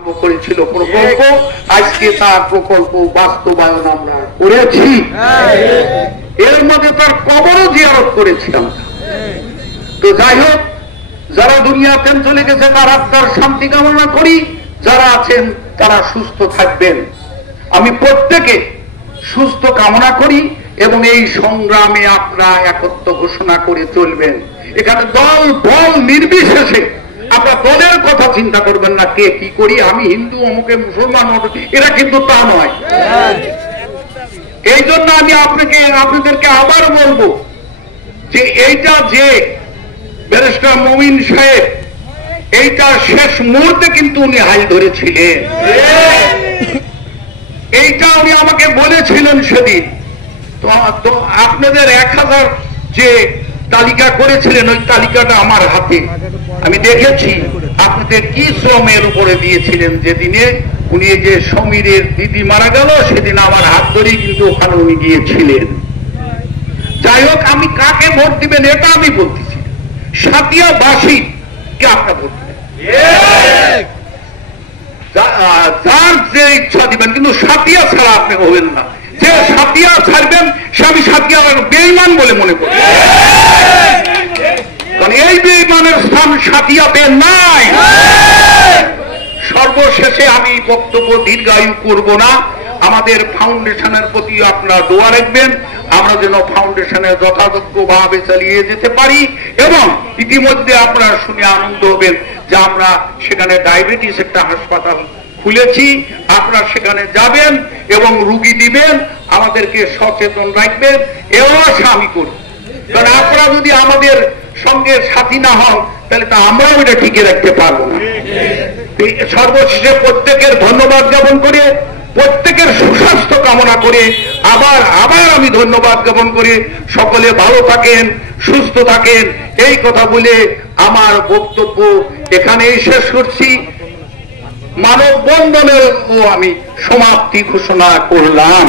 করেছিল প্রকল্প, আজকে তার প্রকল্প বাস্তবায়ন আমরা করেছি। এর মধ্যে তার কবরও জিয়ারত করেছি আমরা। তো যাই হোক, যারা দুনিয়াতে চলে গেছে তার আত্মার শান্তি কামনা করি, যারা আছেন তারা সুস্থ থাকবেন। আমি প্রত্যেকে সুস্থ কামনা করি এবং এই সংগ্রামে আপনারা একত্র ঘোষণা করে চলবেন। এখানে দল বল নির্বিশেষে আপনার দলের কথা চিন্তা করবেন না, কে কি করি, আমি হিন্দু অমুকে মুসলমান, এরা কিন্তু তা নয়। এই জন্য আমি আপনাদেরকে আবার বলবো যে এইটা যে ব্যারিস্টার মমিন সাহেব এইটা শেষ মুহূর্তে কিন্তু উনি হাল ধরেছিলেন, এইটা উনি আমাকে বলেছিলেন সেদিন। তো আপনাদের 1000 যে তালিকা করেছিলেন ওই তালিকাটা আমার হাতে, আমি দেখেছি আপনাদের কি শ্রমের উপরে দিয়েছিলেন। যেদিনে উনি যে সমীরের দিদি মারা গেল সেদিন আমার হাত ধরেই কিন্তু ওখানে উনি গিয়েছিলেন। যাই হোক, আমি কাকে ভোট দিবেন এটা আমি বলতেছি, সাতিয়াবাসী কে আপনারা ভোট দিবেন, যার যে ইচ্ছা দিবেন, কিন্তু সাতিয়া ছাড়া আপনি হবেন না। যে সাতিয়া ছাড়বেন সে আমি সাতিয়া বেঈমান বলে মনে করি, কারণ এই বেঈমানের স্থান সাতিয়াতে নাই। সর্বশেষে আমি বক্তব্য দীর্ঘায়ু করব না, আমাদের ফাউন্ডেশনের প্রতি আপনারা দোয়া রাখবেন, আমরা যেন ফাউন্ডেশনে যথাযোগ্যভাবে চালিয়ে যেতে পারি। এবং ইতিমধ্যে আপনারা শুনে আনন্দ হবেন যে আমরা সেখানে ডায়াবেটিস একটা হাসপাতাল খুলেছি। আপনারা সেখানে যাবেন এবং রুগী দিবেন, আমাদেরকে সচেতন রাখবেন, এও আশা আমি করি। কারণ আপনারা যদি আমাদের সঙ্গে সাথী না হন তাহলে তা আমরাও এটা টিকে রাখতে পারবো না। সর্বশেষে প্রত্যেকের ধন্যবাদ জ্ঞাপন করে, প্রত্যেকের সুস্বাস্থ্য কামনা করে আবার আমি ধন্যবাদ জ্ঞাপন করে সকলে ভালো থাকেন, সুস্থ থাকেন, এই কথা বলে আমার বক্তব্য এখানেই শেষ করছি। মানববন্ধনেরও আমি সমাপ্তি ঘোষণা করলাম।